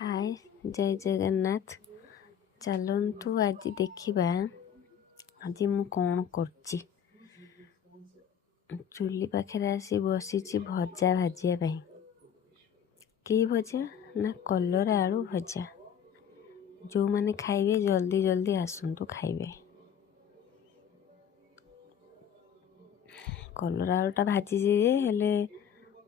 हाय जय जगन्नाथ। चलतु आज देखा आज मु कौन कर चुली पाखे आसी बसी भजा भाजिया कि भजा ना कलरा आलू भजा। जो मैंने खाइबे जल्दी जल्दी आसतु खाइबे। कलरा आलूटा भाजी हेले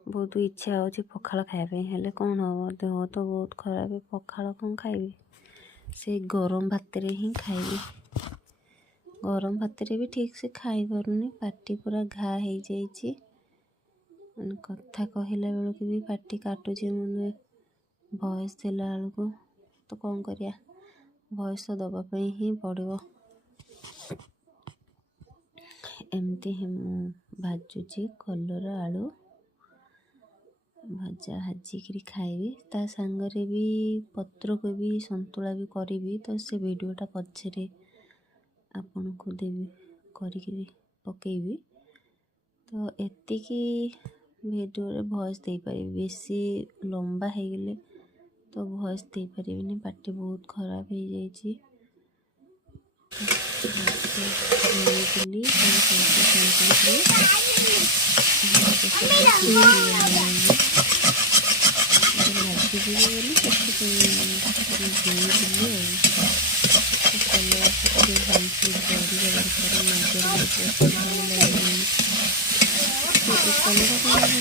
बहुत इच्छा हो पखाल खायापी हेले कौन हम देह तो बहुत खराब पखाल कौन खाइबी से गरम भात ही खाइबी। गरम भात भी ठीक से खाई पारुनी पाटी पूरा घा हो जाइए। कथा कहला बेलू भी पाटी काटुचे मुझे भॉइस देला बेलू तो कौन करिया भॉइस तो दवापाई ही पड़ो। एमती ही भाजुची कलरा आलू भजा भाजिकी खाइबी ता सांगरे भी पत्र कोबी संतुला भी करी तो से वीडियोटा पछरे आपन को देवी करी पकेबी। तो एतिकी वीडियो रे वॉइस दे पारी बेसी लंबा हो गले तो वॉइस दे पारिबिनी पाटी बहुत खराब हो जाइए।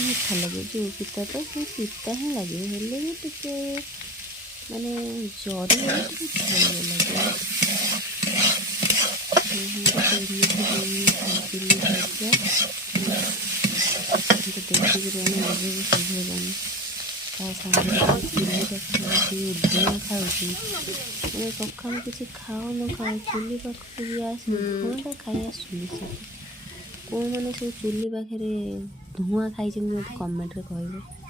मीठा लगे जो पिता तो से पिता ही लगे हेले भी टिके माने जरी भल लगे। धुआं खाऊँ मैंने सका किसी खाओ न खाओ चुली पाखक भी आस धुआंटा खाई आसुनी कौन मैंने सब चुली पाखे धुआं खाई कमेंट कह।